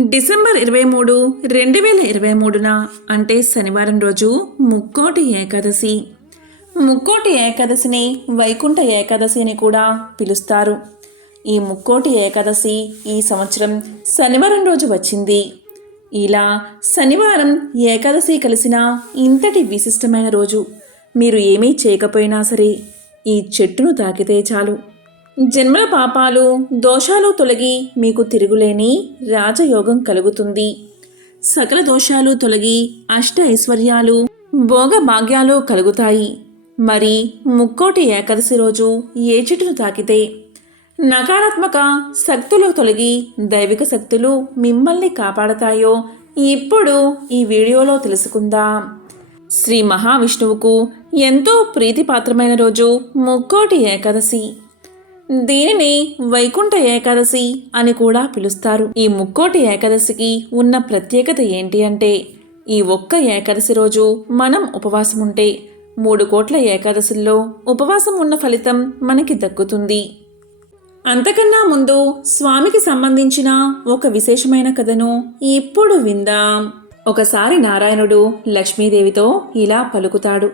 December ఇరవై మూడు రెండు వేల ఇరవై మూడున అంటే శనివారం రోజు ముక్కోటి ఏకాదశి. ముక్కోటి ఏకాదశిని వైకుంఠ ఏకాదశి అని కూడా పిలుస్తారు. ఈ ముక్కోటి ఏకాదశి ఈ సంవత్సరం శనివారం రోజు వచ్చింది. ఇలా శనివారం ఏకాదశి కలిసిన ఇంతటి విశిష్టమైన రోజు. మీరు ఏమీ చేయకపోయినా సరే ఈ చెట్టును తాకితే చాలు. జన్మల పాపాలు దోషాలు తొలగి మీకు తిరుగులేని రాజయోగం కలుగుతుంది. సకల దోషాలు తొలగి అష్ట ఐశ్వర్యాలు భోగ భాగ్యాలు కలుగుతాయి. మరి ముక్కోటి ఏకాదశి రోజు ఏ చెట్టును తాకితే? నకారాత్మక శక్తులు తొలగి దైవిక శక్తులు మిమ్మల్ని కాపాడతాయో ఇప్పుడు ఈ వీడియోలో తెలుసుకుందాం. శ్రీ మహావిష్ణువుకు ఎంతో ప్రీతిపాత్రమైన రోజు ముక్కోటి ఏకాదశి. దీనిని వైకుంఠ ఏకాదశి అని కూడా పిలుస్తారు. ఈ ముక్కోటి ఏకాదశికి ఉన్న ప్రత్యేకత ఏంటి అంటే ఈ ఒక్క ఏకాదశి రోజు మనం ఉపవాసం ఉంటే మూడు కోట్ల ఏకాదశుల్లో ఉపవాసం ఉన్న ఫలితం మనకి దక్కుతుంది. అంతకన్నా ముందు స్వామికి సంబంధించిన ఒక విశేషమైన కథను ఇప్పుడు విందాం. ఒకసారి నారాయణుడు లక్ష్మీదేవితో ఇలా పలుకుతాడు.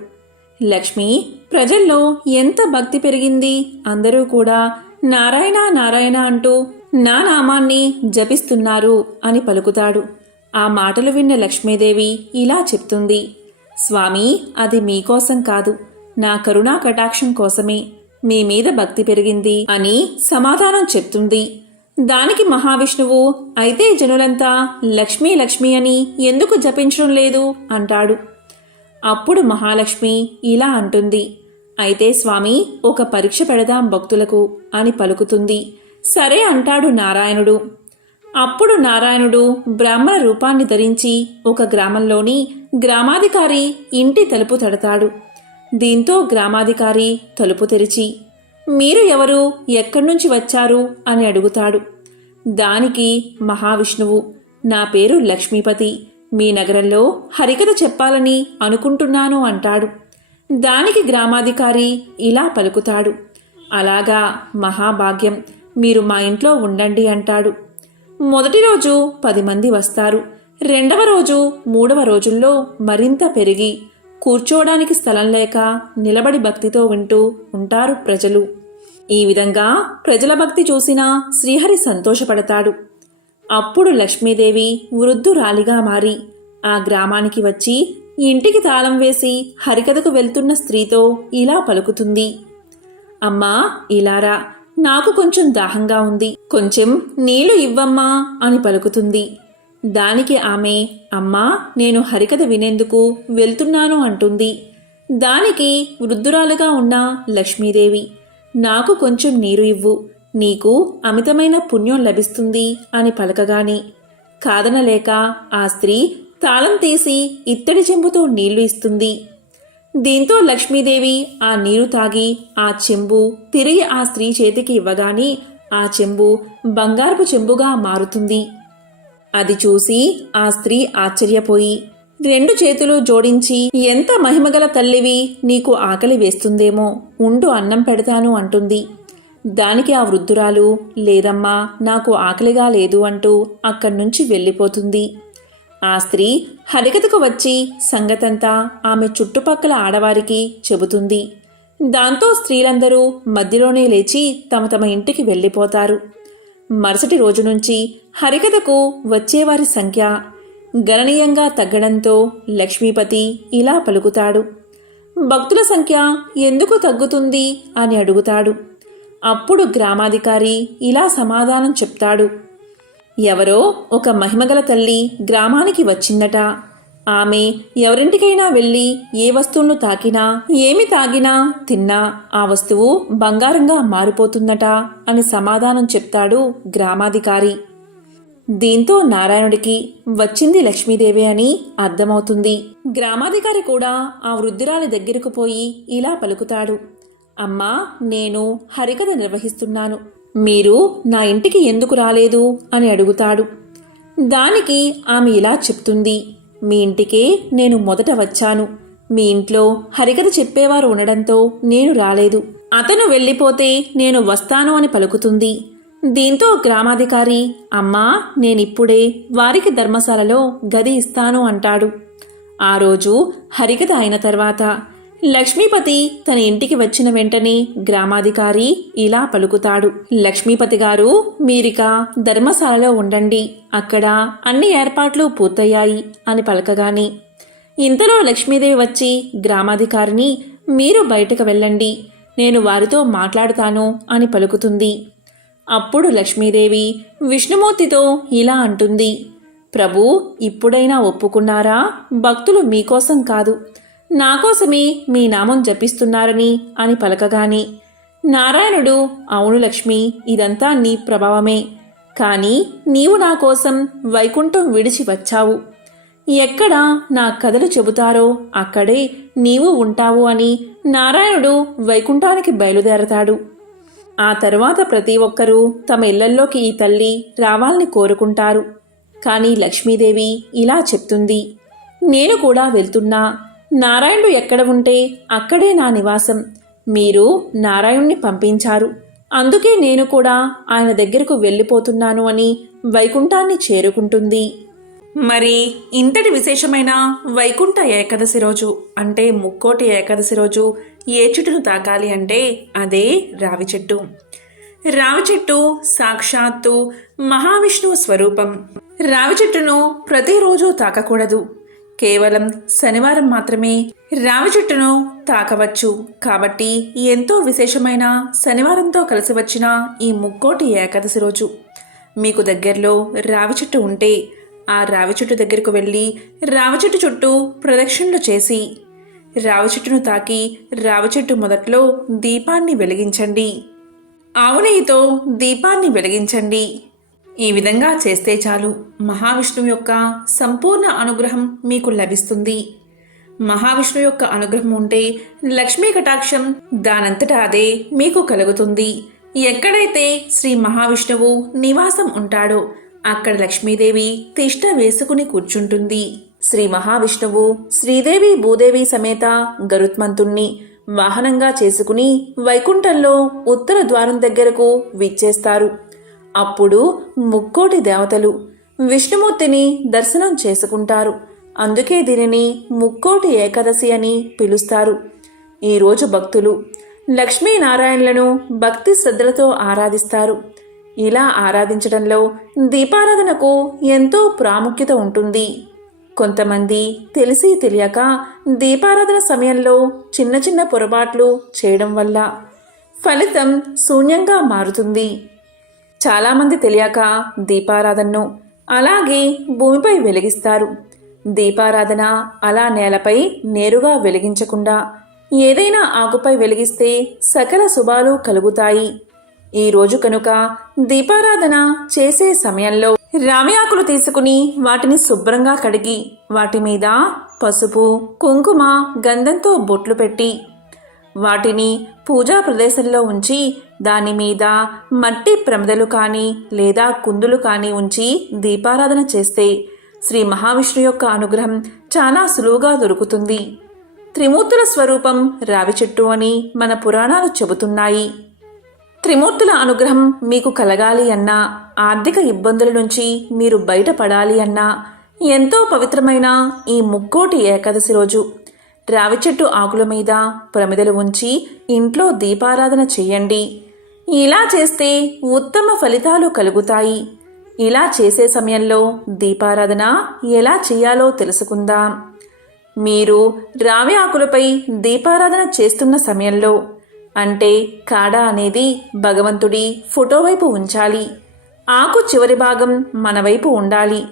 లక్ష్మి ప్రజల్లో ఎంత భక్తి పెరిగింది? అందరూ కూడా నారాయణ నారాయణ అంటూ నా నామాన్ని జపిస్తున్నారు అని పలుకుతాడు. ఆ మాటలు విన్న లక్ష్మీదేవి ఇలా చెప్తుంది. స్వామి అది మీకోసం కాదు. నా కరుణా కటాక్షం కోసమే. మీ మీద భక్తి పెరిగింది అని సమాధానం చెప్తుంది. దానికి మహావిష్ణువు అయితే జనులంతా లక్ష్మీ లక్ష్మి అని ఎందుకు జపించడం లేదు? అంటాడు. అప్పుడు మహాలక్ష్మి ఇలా అంటుంది. అయితే స్వామి ఒక పరీక్ష పెడదాం భక్తులకు అని పలుకుతుంది. సరే అంటాడు నారాయణుడు. అప్పుడు నారాయణుడు బ్రాహ్మణ రూపాన్ని ధరించి ఒక గ్రామంలోని గ్రామాధికారి ఇంటి తలుపు తడతాడు. దీంతో గ్రామాధికారి తలుపు తెరిచి మీరు ఎవరు? ఎక్కడి నుంచి వచ్చారు? అని అడుగుతాడు. దానికి మహావిష్ణువు. నా పేరు లక్ష్మీపతి. మీ నగరంలో హరికథ చెప్పాలని అనుకుంటున్నాను అంటాడు. దానికి గ్రామాధికారి ఇలా పలుకుతాడు. అలాగా మహాభాగ్యం మీరు మా ఇంట్లో ఉండండి అంటాడు. మొదటి రోజు పది మంది వస్తారు. రెండవ రోజు మూడవ రోజుల్లో మరింత పెరిగి కూర్చోవడానికి స్థలం లేక నిలబడి భక్తితో వింటూ ఉంటారు ప్రజలు. ఈ విధంగా ప్రజల భక్తి చూసిన శ్రీహరి సంతోషపడతాడు. అప్పుడు లక్ష్మీదేవి వృద్ధురాలిగా మారి ఆ గ్రామానికి వచ్చి ఇంటికి తాళం వేసి హరికథకు వెళ్తున్న స్త్రీతో ఇలా పలుకుతుంది. అమ్మా ఇలారా నాకు కొంచెం దాహంగా ఉంది. కొంచెం నీళ్ళు ఇవ్వమ్మా అని పలుకుతుంది. దానికి ఆమె అమ్మా నేను హరికథ వినేందుకు వెళ్తున్నాను అంటుంది. దానికి వృద్ధురాలుగా ఉన్న లక్ష్మీదేవి నాకు కొంచెం నీరు ఇవ్వు. నీకు అమితమైన పుణ్యం లభిస్తుంది అని పలకగాని కాదనలేక ఆ స్త్రీ తాళం తీసి ఇత్తడి చెంబుతో నీళ్ళు ఇస్తుంది. దీంతో లక్ష్మీదేవి ఆ నీరు తాగి ఆ చెంబు తిరిగి ఆ స్త్రీ చేతికి ఇవ్వగానే ఆ చెంబు బంగారపు చెంబుగా మారుతుంది. అది చూసి ఆ స్త్రీ ఆశ్చర్యపోయి రెండు చేతులు జోడించి ఎంత మహిమగల తల్లివి నీకు ఆకలి వేస్తుందేమో ఉండు అన్నం పెడతాను అంటుంది. దానికి ఆ వృద్ధురాలు లేదమ్మా నాకు ఆకలిగా లేదు అంటూ అక్కడి నుంచి వెళ్ళిపోతుంది. ఆ స్త్రీ హరికథకు వచ్చి సంగతంతా ఆమె చుట్టుపక్కల ఆడవారికి చెబుతుంది. దాంతో స్త్రీలందరూ మధ్యలోనే లేచి తమ తమ ఇంటికి వెళ్ళిపోతారు. మరుసటి రోజు నుంచి హరికథకు వచ్చేవారి సంఖ్య గణనీయంగా తగ్గడంతో లక్ష్మీపతి ఇలా పలుకుతాడు. భక్తుల సంఖ్య ఎందుకు తగ్గుతుంది? అని అడుగుతాడు. అప్పుడు గ్రామాధికారి ఇలా సమాధానం చెప్తాడు. ఎవరో ఒక మహిమగల తల్లి గ్రామానికి వచ్చిందట. ఆమె ఎవరింటికైనా వెళ్ళి ఏ వస్తువును తాకినా ఏమి తాగినా తిన్నా ఆ వస్తువు బంగారంగా మారిపోతుందట అని సమాధానం చెప్తాడు గ్రామాధికారి. దీంతో నారాయణుడికి వచ్చింది లక్ష్మీదేవి అని అర్థమవుతుంది. గ్రామాధికారి కూడా ఆ వృద్ధురాలి దగ్గరకు పోయి ఇలా పలుకుతాడు. అమ్మా నేను హరికథ నిర్వహిస్తున్నాను. మీరు నా ఇంటికి ఎందుకు రాలేదు? అని అడుగుతాడు. దానికి ఆమె ఇలా చెప్తుంది. మీ ఇంటికే నేను మొదట వచ్చాను. మీ ఇంట్లో హరికథ చెప్పేవారు ఉండడంతో నేను రాలేదు. అతను వెళ్ళిపోతే నేను వస్తాను అని పలుకుతుంది. దీంతో గ్రామాధికారి అమ్మా నేనిప్పుడే వారికి ధర్మశాలలో గది ఇస్తాను అంటాడు. ఆ రోజు హరికథ అయిన తర్వాత లక్ష్మీపతి తన ఇంటికి వచ్చిన వెంటనే గ్రామాధికారి ఇలా పలుకుతాడు. లక్ష్మీపతి గారు మీరిక ధర్మశాలలో ఉండండి. అక్కడ అన్ని ఏర్పాట్లు పూర్తయ్యాయి అని పలకగాని. ఇంతలో లక్ష్మీదేవి వచ్చి గ్రామాధికారిని మీరు బయటకు వెళ్ళండి. నేను వారితో మాట్లాడుతాను అని పలుకుతుంది. అప్పుడు లక్ష్మీదేవి విష్ణుమూర్తితో ఇలా అంటుంది. ప్రభు ఇప్పుడైనా ఒప్పుకున్నారా? భక్తులు మీకోసం కాదు. నా కోసమే మీ నామం జపిస్తున్నారని అని పలకగాని నారాయణుడు అవును లక్ష్మి ఇదంతా నీ ప్రభావమే. కానీ నీవు నా కోసం వైకుంఠం విడిచి వచ్చావు. ఎక్కడ నా కథలు చెబుతారో అక్కడే నీవు ఉంటావు అని నారాయణుడు వైకుంఠానికి బయలుదేరతాడు. ఆ తర్వాత ప్రతి ఒక్కరూ తమ ఇళ్ళల్లోకి ఈ తల్లి రావాలని కోరుకుంటారు. కానీ లక్ష్మీదేవి ఇలా చెప్తుంది నేను కూడా వెళ్తున్నా నారాయణుడు ఎక్కడ ఉంటే అక్కడే నా నివాసం. మీరు నారాయణుణ్ణి పంపించారు. అందుకే నేను కూడా ఆయన దగ్గరకు వెళ్ళిపోతున్నాను అని వైకుంఠాన్ని చేరుకుంటుంది. మరి ఇంతటి విశేషమైన వైకుంఠ ఏకాదశి రోజు అంటే ముక్కోటి ఏకాదశి రోజు ఏ చెట్టును తాకాలి అంటే అదే రావి చెట్టు. రావి చెట్టు సాక్షాత్తు మహావిష్ణువు స్వరూపం. రావి చెట్టును ప్రతిరోజు తాకకూడదు. కేవలం శనివారం మాత్రమే రావి చెట్టును తాకవచ్చు. కాబట్టి ఎంతో విశేషమైన శనివారంతో కలిసి వచ్చిన ఈ ముక్కోటి ఏకాదశి రోజు. మీకు దగ్గరలో రావి చెట్టు ఉంటే ఆ రావి చెట్టు దగ్గరకు వెళ్ళి రావి చెట్టు చుట్టూ ప్రదక్షిణలు చేసి రావి చెట్టును తాకి రావి చెట్టు మొదట్లో దీపాన్ని వెలిగించండి. ఆవు నెయ్యితో దీపాన్ని వెలిగించండి. ఈ విధంగా చేస్తే చాలు. మహావిష్ణువు యొక్క సంపూర్ణ అనుగ్రహం మీకు లభిస్తుంది. మహావిష్ణువు యొక్క అనుగ్రహం ఉంటే లక్ష్మీ కటాక్షం దానంతట అదే మీకు కలుగుతుంది. ఎక్కడైతే శ్రీ మహావిష్ణువు నివాసం ఉంటాడో అక్కడ లక్ష్మీదేవి తిష్ట వేసుకుని కూర్చుంటుంది. శ్రీ మహావిష్ణువు శ్రీదేవి భూదేవి సమేత గరుత్మంతుణ్ణి వాహనంగా చేసుకుని వైకుంఠంలో ఉత్తర ద్వారం దగ్గరకు విచ్చేస్తారు. అప్పుడు ముక్కోటి దేవతలు విష్ణుమూర్తిని దర్శనం చేసుకుంటారు. అందుకే దీనిని ముక్కోటి ఏకాదశి అని పిలుస్తారు. ఈరోజు భక్తులు లక్ష్మీనారాయణలను భక్తి శ్రద్ధలతో ఆరాధిస్తారు. ఇలా ఆరాధించడంలో దీపారాధనకు ఎంతో ప్రాముఖ్యత ఉంటుంది. కొంతమంది తెలిసి తెలియక దీపారాధన సమయంలో చిన్న చిన్న పొరపాట్లు చేయడం వల్ల ఫలితం శూన్యంగా మారుతుంది. చాలామంది తెలియక దీపారాధనను అలాగే భూమిపై వెలిగిస్తారు. దీపారాధన అలా నేలపై నేరుగా వెలిగించకుండా ఏదైనా ఆకుపై వెలిగిస్తే సకల శుభాలు కలుగుతాయి. ఈ రోజు కనుక దీపారాధన చేసే సమయంలో రామి ఆకులు తీసుకుని వాటిని శుభ్రంగా కడిగి వాటి మీద పసుపు కుంకుమ గంధంతో బొట్లు పెట్టి వాటిని పూజా ప్రదేశంలో ఉంచి దాని మీద మట్టి ప్రమిదలు కానీ లేదా కుందులు కానీ ఉంచి దీపారాధన చేస్తే శ్రీ మహావిష్ణు యొక్క అనుగ్రహం చాలా సులువుగా దొరుకుతుంది. త్రిమూర్తుల స్వరూపం రావి చెట్టు అని మన పురాణాలు చెబుతున్నాయి. త్రిమూర్తుల అనుగ్రహం మీకు కలగాలి అన్నా ఆర్థిక ఇబ్బందుల నుంచి మీరు బయటపడాలి అన్నా ఎంతో పవిత్రమైన ఈ ముక్కోటి ఏకాదశి రోజు రావి చెట్టు ఆకుల మీద ప్రమిదలు ఉంచి ఇంట్లో దీపారాధన చేయండి. ఇలా చేస్తే ఉత్తమ ఫలితాలు కలుగుతాయి. ఇలా చేసే సమయంలో దీపారాధన ఎలా చేయాలో తెలుసుకుందాం. మీరు రావి ఆకులపై దీపారాధన చేస్తున్న సమయంలో అంటే కాడ అనేది భగవంతుడి ఫోటో వైపు ఉంచాలి. ఆకు చివరి భాగం మన వైపు ఉండాలి.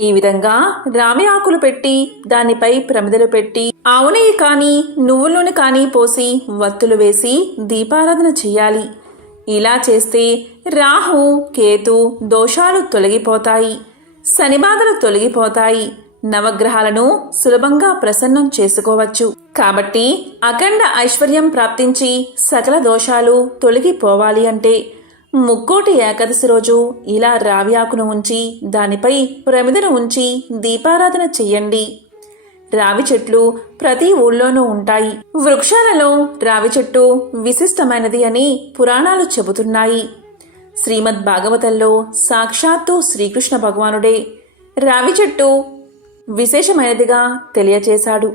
ఈ విధంగా రావి ఆకులు పెట్టి దానిపై ప్రమిదలు పెట్టి ఆవు నెయ్యి కానీ నువ్వుల నూనె కానీ పోసి వత్తులు వేసి దీపారాధన చేయాలి. ఇలా చేస్తే రాహు కేతు దోషాలు తొలగిపోతాయి శనిబాధలు తొలగిపోతాయి నవగ్రహాలను సులభంగా ప్రసన్నం చేసుకోవచ్చు. కాబట్టి అఖండ ఐశ్వర్యం ప్రాప్తించి సకల దోషాలు తొలగిపోవాలి అంటే ముక్కోటి ఏకాదశి రోజు ఇలా రావి ఆకును ఉంచి దానిపై ప్రమిదను ఉంచి దీపారాధన చెయ్యండి రావి చెట్లు ప్రతి ఊళ్ళోనూ ఉంటాయి. వృక్షాలలో రావి చెట్టు విశిష్టమైనది అని పురాణాలు చెబుతున్నాయి. శ్రీమద్ భాగవతంలో సాక్షాత్తు శ్రీకృష్ణ భగవానుడే రావి చెట్టు విశేషమైనదిగా తెలియచేశాడు.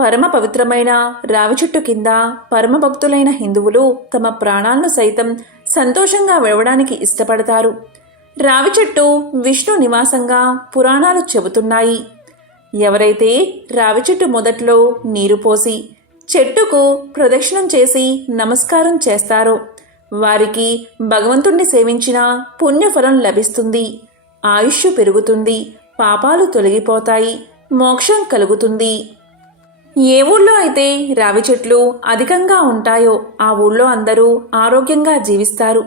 పరమ పవిత్రమైన రావి చెట్టు కింద పరమ భక్తులైన హిందువులు తమ ప్రాణాలను సైతం సంతోషంగా విడవడానికి ఇష్టపడతారు. రావి చెట్టు విష్ణు నివాసంగా పురాణాలు చెబుతున్నాయి. ఎవరైతే రావి చెట్టు మొదట్లో నీరు పోసి చెట్టుకు ప్రదక్షిణం చేసి నమస్కారం చేస్తారో వారికి భగవంతుణ్ణి సేవించిన పుణ్యఫలం లభిస్తుంది. ఆయుష్ పెరుగుతుంది పాపాలు తొలగిపోతాయి మోక్షం కలుగుతుంది. ఏ ఊళ్ళో అయితే రావి చెట్లు అధికంగా ఉంటాయో ఆ ఊళ్ళో అందరూ ఆరోగ్యంగా జీవిస్తారు.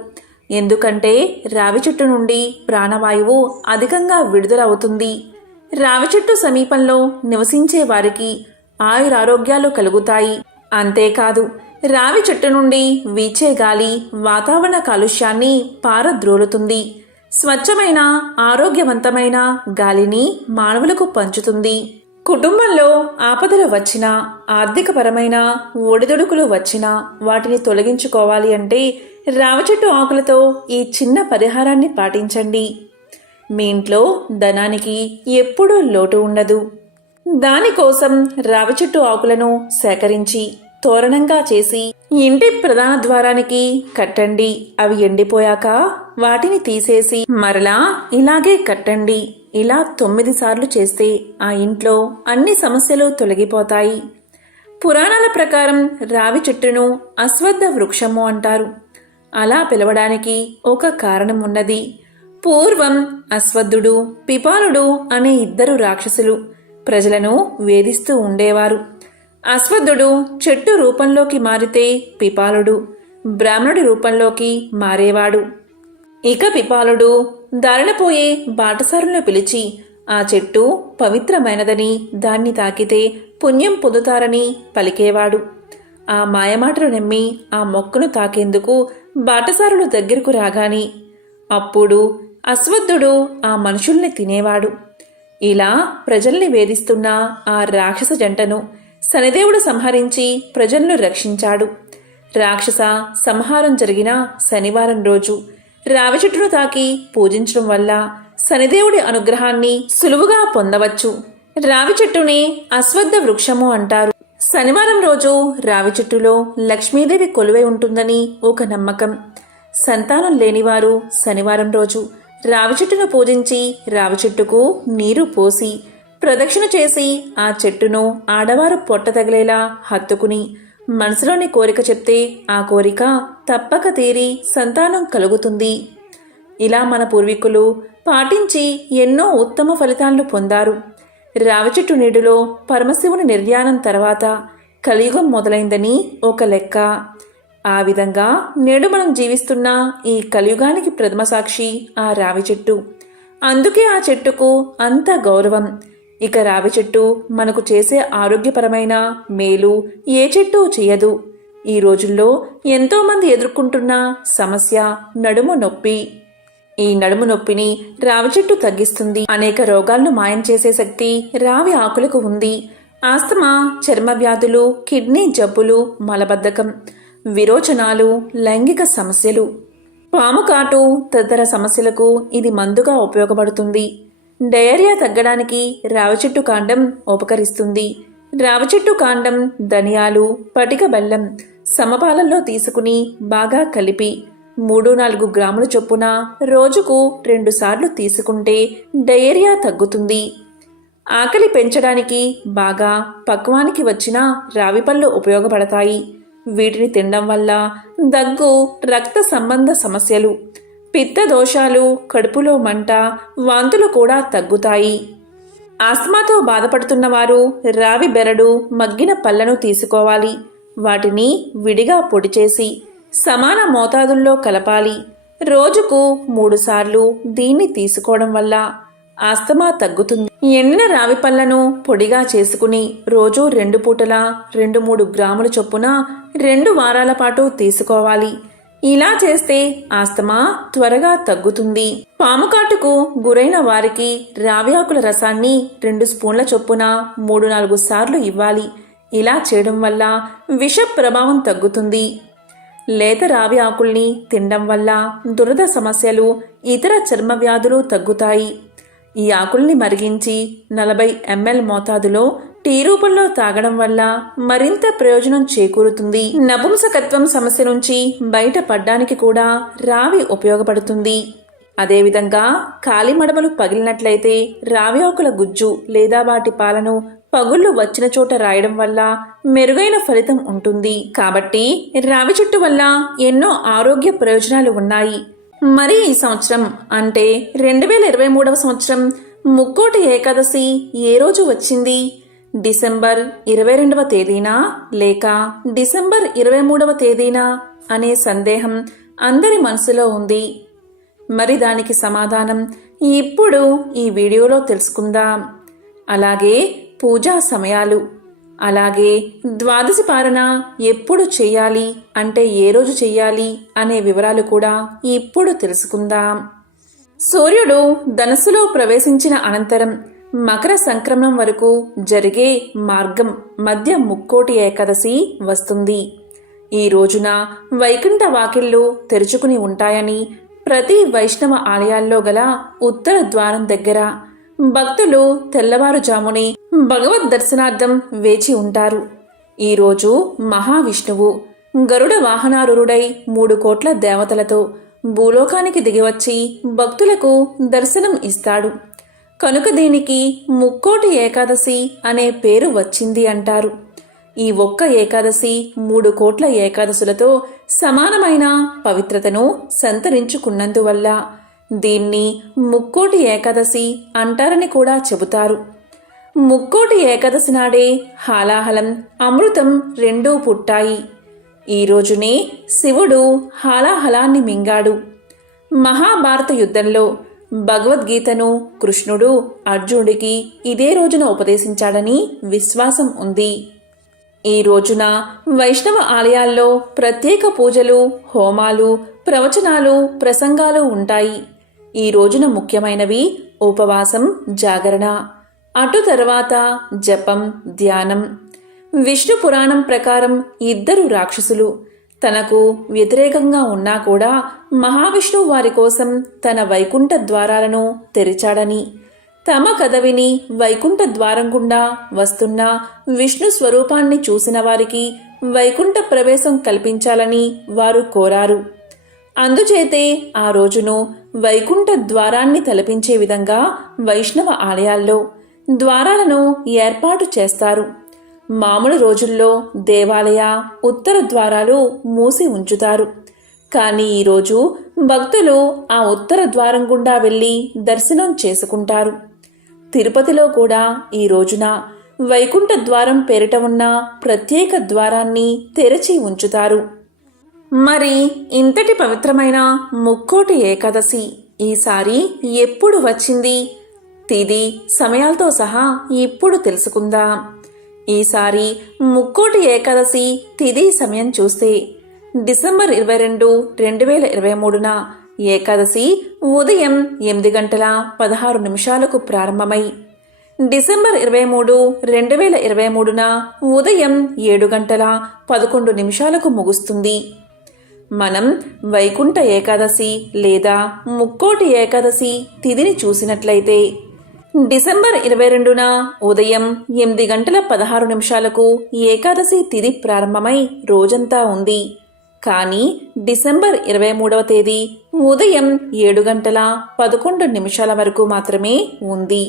ఎందుకంటే రావి చెట్టు నుండి ప్రాణవాయువు అధికంగా విడుదలవుతుంది రావి చెట్టు సమీపంలో నివసించే వారికి ఆయురారోగ్యాలు కలుగుతాయి. అంతేకాదు రావి చెట్టు నుండి వీచే గాలి వాతావరణ కాలుష్యాన్ని పారద్రోలుతుంది. స్వచ్ఛమైన ఆరోగ్యవంతమైన గాలిని మానవులకు పంచుతుంది. కుటుంబంలో ఆపదలు వచ్చినా ఆర్థికపరమైన ఒడిదుడుకులు వచ్చినా వాటిని తొలగించుకోవాలి అంటే రావి చెట్టు ఆకులతో ఈ చిన్న పరిహారాన్ని పాటించండి. మీ ఇంట్లో ధనానికి ఎప్పుడూ లోటు ఉండదు. దానికోసం రావి చెట్టు ఆకులను సేకరించి తోరణంగా చేసి ఇంటి ప్రధాన ద్వారానికి కట్టండి. అవి ఎండిపోయాక వాటిని తీసేసి మరలా ఇలాగే కట్టండి. ఇలా తొమ్మిది సార్లు చేస్తే ఆ ఇంట్లో అన్ని సమస్యలు తొలగిపోతాయి. పురాణాల ప్రకారం రావి చెట్టును అశ్వత్థ వృక్షము అంటారు. అలా పిలవడానికి ఒక కారణం ఉన్నది. పూర్వం అశ్వద్ధుడు పిపాలుడు అనే ఇద్దరు రాక్షసులు ప్రజలను వేధిస్తూ ఉండేవారు. అశ్వద్ధుడు చెట్టు రూపంలోకి మారితే పిపాలుడు బ్రాహ్మణుడి రూపంలోకి మారేవాడు. ఇక పిపాలుడు దారినపోయే బాటసారులను పిలిచి ఆ చెట్టు పవిత్రమైనదని దాన్ని తాకితే పుణ్యం పొందుతారని పలికేవాడు. ఆ మాయమాటలు నమ్మి ఆ మొక్కను తాకేందుకు బాటసారులు దగ్గరకు రాగానే అప్పుడు అశ్వత్థుడు ఆ మనుషుల్ని తినేవాడు. ఇలా ప్రజల్ని వేధిస్తున్న ఆ రాక్షస జంటను శనిదేవుడు సంహరించి ప్రజలను రక్షించాడు. రాక్షస సంహారం జరిగిన శనివారం రోజు రావి చెట్టును తాకి పూజించడం వల్ల శనిదేవుడి అనుగ్రహాన్ని సులువుగా పొందవచ్చు. రావి చెట్టుని అశ్వద్ధ వృక్షము అంటారు. శనివారం రోజు రావి చెట్టులో లక్ష్మీదేవి కొలువై ఉంటుందని ఒక నమ్మకం. సంతానం లేనివారు శనివారం రోజు రావి చెట్టును పూజించి రావి చెట్టుకు నీరు పోసి ప్రదక్షిణ చేసి ఆ చెట్టును ఆడవారు పొట్ట తగిలేలా హత్తుకుని మనసులోని కోరిక చెప్తే ఆ కోరిక తప్పక తీరి సంతానం కలుగుతుంది. ఇలా మన పూర్వీకులు పాటించి ఎన్నో ఉత్తమ ఫలితాలను పొందారు. రావిచెట్టు నీడులో పరమశివుని నిర్యాణం తర్వాత కలియుగం మొదలైందని ఒక లెక్క. ఆ విధంగా నేడు మనం జీవిస్తున్న ఈ కలియుగానికి ప్రథమ సాక్షి ఆ రావి చెట్టు. అందుకే ఆ చెట్టుకు అంత గౌరవం. ఇక రావి చెట్టు మనకు చేసే ఆరోగ్యపరమైన మేలు ఏ చెట్టు చేయదు. ఈ రోజుల్లో ఎంతోమంది ఎదుర్కొంటున్న సమస్య నడుము నొప్పి. ఈ నడుము నొప్పిని రావి చెట్టు తగ్గిస్తుంది. అనేక రోగాలను మాయం చేసే శక్తి రావి ఆకులకు ఉంది. ఆస్తమా చర్మ వ్యాధులు కిడ్నీ జబ్బులు మలబద్ధకం విరోచనాలు లైంగిక సమస్యలు. పాము కాటు తదితర సమస్యలకు ఇది మందుగా ఉపయోగపడుతుంది. డయేరియా తగ్గడానికి రావిచెట్టు కాండం ఉపకరిస్తుంది. రావిచెట్టు కాండం ధనియాలు పటిక బెల్లం సమపాలల్లో తీసుకుని బాగా కలిపి మూడు నాలుగు గ్రాముల చొప్పున రోజుకు రెండుసార్లు తీసుకుంటే డయేరియా తగ్గుతుంది. ఆకలి పెంచడానికి బాగా పక్వానికి వచ్చిన రావిపళ్ళు ఉపయోగపడతాయి. వీటిని తినడం వల్ల దగ్గు రక్త సంబంధ సమస్యలు పిత్త దోషాలు కడుపులో మంట వాంతులు కూడా తగ్గుతాయి. ఆస్మాతో బాధపడుతున్న వారు రావి బెరడు మగ్గిన పళ్ళను తీసుకోవాలి. వాటిని విడిగా పొడి చేసి సమాన మోతాదుల్లో కలపాలి. రోజుకు మూడుసార్లు దీన్ని తీసుకోవడం వల్ల ఆస్తమా తగ్గుతుంది. ఎండిన రావి పళ్ళను పొడిగా చేసుకుని రోజు రెండు పూటల రెండు మూడు గ్రాముల చొప్పున రెండు వారాల పాటు తీసుకోవాలి. ఇలా చేస్తే ఆస్తమా త్వరగా తగ్గుతుంది. పాము కాటుకు గురైన వారికి రావి ఆకుల రసాన్ని రెండు స్పూన్ల చొప్పున మూడు నాలుగు సార్లు ఇవ్వాలి. ఇలా చేయడం వల్ల విష ప్రభావం తగ్గుతుంది. లేత రావి ఆకుల్ని తినడం వల్ల దురద సమస్యలు ఇతర చర్మ వ్యాధులు తగ్గుతాయి. ఈ ఆకుల్ని మరిగించి నలభై ఎంఎల్ మోతాదులో టీ రూపంలో తాగడం వల్ల మరింత ప్రయోజనం చేకూరుతుంది. నపుంసకత్వం సమస్య నుంచి బయటపడ్డానికి కూడా రావి ఉపయోగపడుతుంది. అదేవిధంగా కాలిమడమలు పగిలినట్లయితే రావి ఆకుల గుజ్జు లేదా వాటి పాలను పగుళ్ళు వచ్చిన చోట రాయడం వల్ల మెరుగైన ఫలితం ఉంటుంది. కాబట్టి రావి చెట్టు వల్ల ఎన్నో ఆరోగ్య ప్రయోజనాలు ఉన్నాయి. మరి ఈ సంవత్సరం అంటే రెండు వేల ఇరవై మూడవ సంవత్సరం ముక్కోటి ఏకాదశి ఏ రోజు వచ్చింది? డిసెంబర్ ఇరవై రెండవ తేదీనా లేక డిసెంబర్ ఇరవై మూడవ తేదీనా అనే సందేహం అందరి మనసులో ఉంది. మరి దానికి సమాధానం ఇప్పుడు ఈ వీడియోలో తెలుసుకుందాం. అలాగే పూజా సమయాలు. అలాగే ద్వాదశి పాలన ఎప్పుడు చేయాలి? అంటే ఏ రోజు చెయ్యాలి అనే వివరాలు కూడా ఇప్పుడు తెలుసుకుందాం. సూర్యుడు ధనస్సులో ప్రవేశించిన అనంతరం మకర సంక్రమణం వరకు జరిగే మార్గం మధ్య ముక్కోటి ఏకాదశి వస్తుంది. ఈ రోజున వైకుంఠ వాకిళ్ళు తెరుచుకుని ఉంటాయని ప్రతి వైష్ణవ ఆలయాల్లో గల ఉత్తర ద్వారం దగ్గర భక్తులు తెల్లవారుజాముని భగవద్ దర్శనార్థం వేచి ఉంటారు. ఈరోజు మహావిష్ణువు గరుడ వాహనారురుడై మూడు కోట్ల దేవతలతో భూలోకానికి దిగివచ్చి భక్తులకు దర్శనం ఇస్తాడు. కనుక దీనికి ముక్కోటి ఏకాదశి అనే పేరు వచ్చింది అంటారు. ఈ ఒక్క ఏకాదశి మూడు కోట్ల ఏకాదశులతో సమానమైన పవిత్రతను సంతరించుకున్నందువల్ల దీన్ని ముక్కోటి ఏకాదశి అంటారని కూడా చెబుతారు. ముక్కోటి ఏకాదశి నాడే హాలాహలం అమృతం రెండూ పుట్టాయి. ఈ రోజునే శివుడు హాలాహలాన్ని మింగాడు. మహాభారత యుద్ధంలో భగవద్గీతను కృష్ణుడు అర్జునుడికి ఇదే రోజున ఉపదేశించాడని విశ్వాసం ఉంది. ఈ రోజున వైష్ణవ ఆలయాల్లో ప్రత్యేక పూజలు హోమాలు ప్రవచనాలు ప్రసంగాలు ఉంటాయి. ఈ రోజున ముఖ్యమైనవి ఉపవాసం జాగరణ. అటు తర్వాత జపం ధ్యానం. విష్ణు పురాణం ప్రకారం ఇద్దరు రాక్షసులు. తనకు వ్యతిరేకంగా ఉన్నా కూడా మహావిష్ణువు వారి కోసం తన వైకుంఠ ద్వారాలను తెరిచాడని తమ కథ విని వైకుంఠ ద్వారం గుండా వస్తున్న విష్ణు స్వరూపాన్ని చూసిన వారికి వైకుంఠ ప్రవేశం కల్పించాలని వారు కోరారు. అందుచేతే ఆ రోజును వైకుంఠ ద్వారాన్ని తలపించే విధంగా వైష్ణవ ఆలయాల్లో ద్వారాలను ఏర్పాటు చేస్తారు. మామూలు రోజుల్లో దేవాలయ ఉత్తర ద్వారాలు మూసి ఉంచుతారు. కానీ ఈరోజు భక్తులు ఆ ఉత్తర ద్వారం గుండా వెళ్ళి దర్శనం చేసుకుంటారు. తిరుపతిలో కూడా ఈ రోజున వైకుంఠ ద్వారం పేరిట ఉన్న ప్రత్యేక ద్వారాన్ని తెరచి ఉంచుతారు. మరి ఇంతటి పవిత్రమైన ముక్కోటి ఏకాదశి ఈసారి ఎప్పుడు వచ్చింది? తిది సమయాలతో సహా ఇప్పుడు తెలుసుకుందాం. ఈసారి ముక్కోటి ఏకాదశి తిది సమయం చూస్తే డిసెంబర్ ఇరవై రెండు రెండు వేల ఇరవై మూడున ఏకాదశి ఉదయం ఎనిమిది గంటల పదహారు నిమిషాలకు ప్రారంభమై డిసెంబర్ ఇరవై మూడు రెండు వేల ఇరవై మూడున ఉదయం ఏడు గంటల పదకొండు నిమిషాలకు ముగుస్తుంది. మనం వైకుంఠ ఏకాదశి లేదా ముక్కోటి ఏకాదశి తిథిని చూసినట్లయితే డిసెంబర్ ఇరవై రెండున ఉదయం ఎనిమిది గంటల పదహారు నిమిషాలకు ఏకాదశి తిథి ప్రారంభమై రోజంతా ఉంది. కానీ డిసెంబర్ ఇరవై మూడవ తేదీ ఉదయం ఏడు గంటల పదకొండు నిమిషాల వరకు మాత్రమే ఉంది.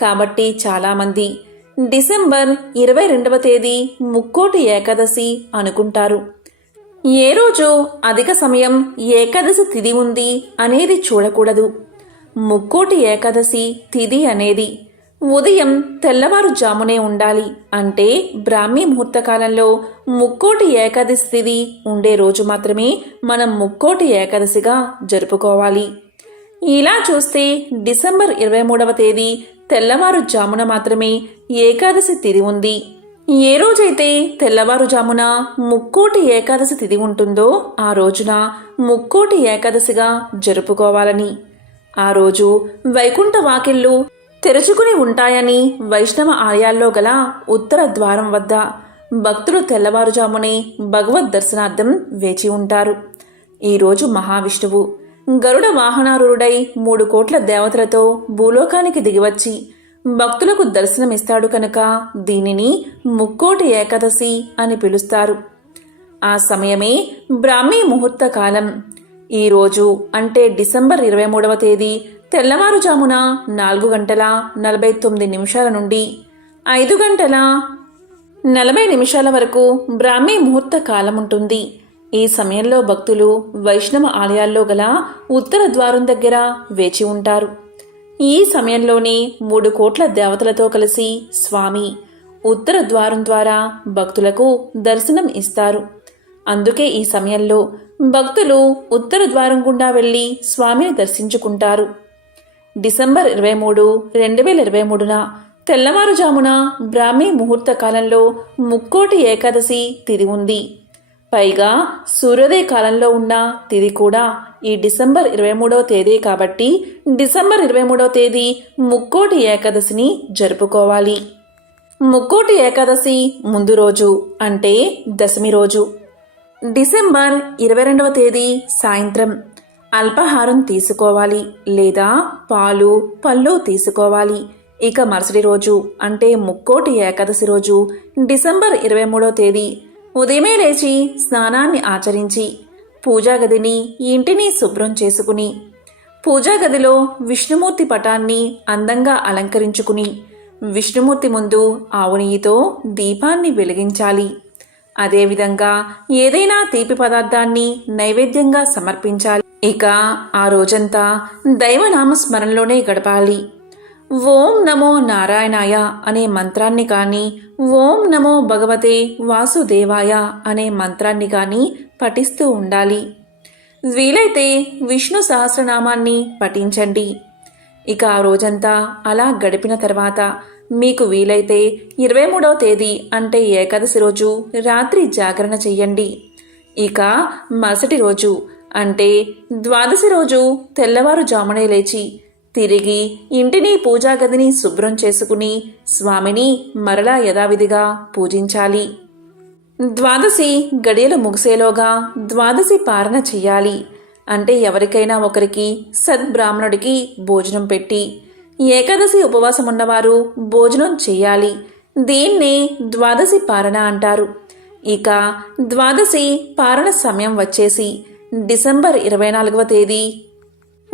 కాబట్టి చాలామంది డిసెంబర్ ఇరవై రెండవ తేదీ ముక్కోటి ఏకాదశి అనుకుంటారు. ఏ రోజు అధిక సమయం ఏకాదశి తిథి ఉంది అనేది చూడకూడదు. ముక్కోటి ఏకాదశి తిథి అనేది ఉదయం తెల్లవారుజామునే ఉండాలి. అంటే బ్రాహ్మీ ముహూర్త కాలంలో ముక్కోటి ఏకాదశి తిథి ఉండే రోజు మాత్రమే మనం ముక్కోటి ఏకాదశిగా జరుపుకోవాలి. ఇలా చూస్తే డిసెంబర్ ఇరవై మూడవ తేదీ తెల్లవారుజామున మాత్రమే ఏకాదశి తిథి ఉంది. ఏ రోజైతే తెల్లవారుజామున ముక్కోటి ఏకాదశి తిథి ఉంటుందో ఆ రోజున ముక్కోటి ఏకాదశిగా జరుపుకోవాలని. ఆ రోజు వైకుంఠ వాకిళ్ళు తెరుచుకుని ఉంటాయని వైష్ణవ ఆలయాల్లో గల ఉత్తర ద్వారం వద్ద భక్తులు తెల్లవారుజామునే భగవద్ దర్శనార్థం వేచి ఉంటారు. ఈరోజు మహావిష్ణువు గరుడ వాహనారూఢుడై మూడు కోట్ల దేవతలతో భూలోకానికి దిగివచ్చి భక్తులకు దర్శనమిస్తాడు కనుక దీనిని ముక్కోటి ఏకాదశి అని పిలుస్తారు. ఆ సమయమే బ్రాహ్మీ ముహూర్త కాలం. ఈరోజు అంటే డిసెంబర్ ఇరవై మూడవ తేదీ తెల్లవారుజామున నాలుగు గంటల నలభై తొమ్మిది నిమిషాల నుండి ఐదు గంటల నలభై నిమిషాల వరకు బ్రాహ్మీ ముహూర్త కాలం ఉంటుంది. ఈ సమయంలో భక్తులు వైష్ణవ ఆలయాల్లో గల ఉత్తర ద్వారం దగ్గర వేచి ఉంటారు. ఈ సమయంలోనే మూడు కోట్ల దేవతలతో కలిసి స్వామి ఉత్తర ద్వారం ద్వారా భక్తులకు దర్శనం ఇస్తారు. అందుకే ఈ సమయంలో భక్తులు ఉత్తర ద్వారం గుండా వెళ్ళి స్వామిని దర్శించుకుంటారు. డిసెంబర్ ఇరవై మూడు రెండు వేల ఇరవై మూడున తెల్లవారుజామున బ్రాహ్మీ ముహూర్త కాలంలో ముక్కోటి ఏకాదశి తిది ఉంది. పైగా సూర్యోదయ కాలంలో ఉన్న తిది కూడా ఈ డిసెంబర్ ఇరవై మూడవ తేదీ కాబట్టి డిసెంబర్ ఇరవై మూడవ తేదీ ముక్కోటి ఏకాదశిని జరుపుకోవాలి. ముక్కోటి ఏకాదశి ముందు రోజు అంటే దశమి రోజు. డిసెంబర్ ఇరవై రెండవ తేదీ సాయంత్రం. అల్పాహారం తీసుకోవాలి లేదా పాలు పళ్ళు తీసుకోవాలి. ఇక మరుసటి రోజు అంటే ముక్కోటి ఏకాదశి రోజు డిసెంబర్ ఇరవై మూడవ తేదీ ఉదయమే లేచి స్నానాన్ని ఆచరించి పూజాగదిని ఇంటిని శుభ్రం చేసుకుని పూజాగదిలో విష్ణుమూర్తి పటాన్ని అందంగా అలంకరించుకుని విష్ణుమూర్తి ముందు ఆవునియితో దీపాన్ని వెలిగించాలి. అదేవిధంగా ఏదైనా తీపి పదార్థాన్ని నైవేద్యంగా సమర్పించాలి. ఇక ఆ రోజంతా దైవనామస్మరణలోనే గడపాలి. ఓం నమో నారాయణాయ అనే మంత్రాన్ని కానీ ఓం నమో భగవతే వాసుదేవాయ అనే మంత్రాన్ని కానీ పఠిస్తూ ఉండాలి. వీలైతే విష్ణు సహస్రనామాన్ని పఠించండి. ఇక ఆ రోజంతా అలా గడిపిన తర్వాత మీకు వీలైతే ఇరవై మూడవ తేదీ అంటే ఏకాదశి రోజు రాత్రి జాగరణ చెయ్యండి. ఇక మరుసటి రోజు అంటే ద్వాదశి రోజు తెల్లవారుజామునే లేచి తిరిగి ఇంటిని పూజా గదిని శుభ్రం చేసుకుని స్వామిని మరలా యథావిధిగా పూజించాలి. ద్వాదశి గడియలు ముగిసేలోగా ద్వాదశి పారణ చెయ్యాలి. అంటే ఎవరికైనా ఒకరికి సద్బ్రాహ్మణుడికి భోజనం పెట్టి ఏకాదశి ఉపవాసం ఉన్నవారు భోజనం చేయాలి దీన్నే ద్వాదశి పారణ అంటారు. ఇక ద్వాదశి పారణ సమయం వచ్చేసి డిసెంబర్ ఇరవై నాలుగవ తేదీ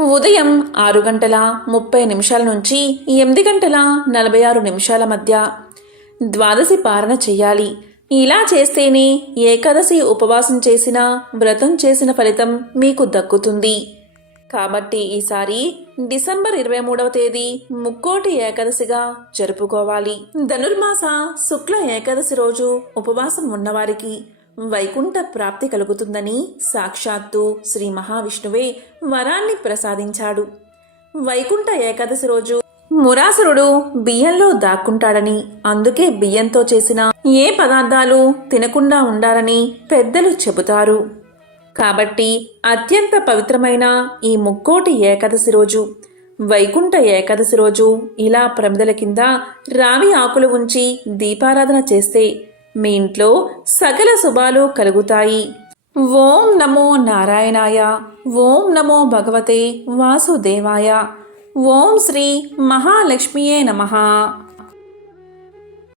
ఉదయం ఆరు గంటల ముప్పై నిమిషాల నుంచి ఎనిమిది గంటల నలభై ఆరు నిమిషాల మధ్య ద్వాదశి పారణ చేయాలి. ఇలా చేస్తేనే ఏకాదశి ఉపవాసం చేసిన వ్రతం చేసిన ఫలితం మీకు దక్కుతుంది. కాబట్టి ఈసారి డిసెంబర్ ఇరవై మూడవ తేదీ ముక్కోటి ఏకాదశిగా జరుపుకోవాలి. ధనుర్మాస శుక్ల ఏకాదశి రోజు ఉపవాసం ఉన్నవారికి వైకుంఠ ప్రాప్తి కలుగుతుందని సాక్షాత్తు శ్రీ మహావిష్ణువే వరాన్ని ప్రసాదించాడు. వైకుంఠ ఏకాదశి రోజు మురాసురుడు బియ్యంలో దాక్కుంటాడని అందుకే బియ్యంతో చేసిన ఏ పదార్థాలు తినకుండా ఉండాలని పెద్దలు చెబుతారు. కాబట్టి అత్యంత పవిత్రమైన ఈ ముక్కోటి ఏకాదశి రోజు వైకుంఠ ఏకాదశి రోజు ఇలా ప్రమిదల కింద రావి ఆకులు ఉంచి దీపారాధన చేస్తే మీ ఇంట్లో సకల శుభాలు కలుగుతాయి. ఓం నమో నారాయణాయ. ఓం నమో భగవతే వాసుదేవాయ. ఓం శ్రీ మహాలక్ష్మియే నమః.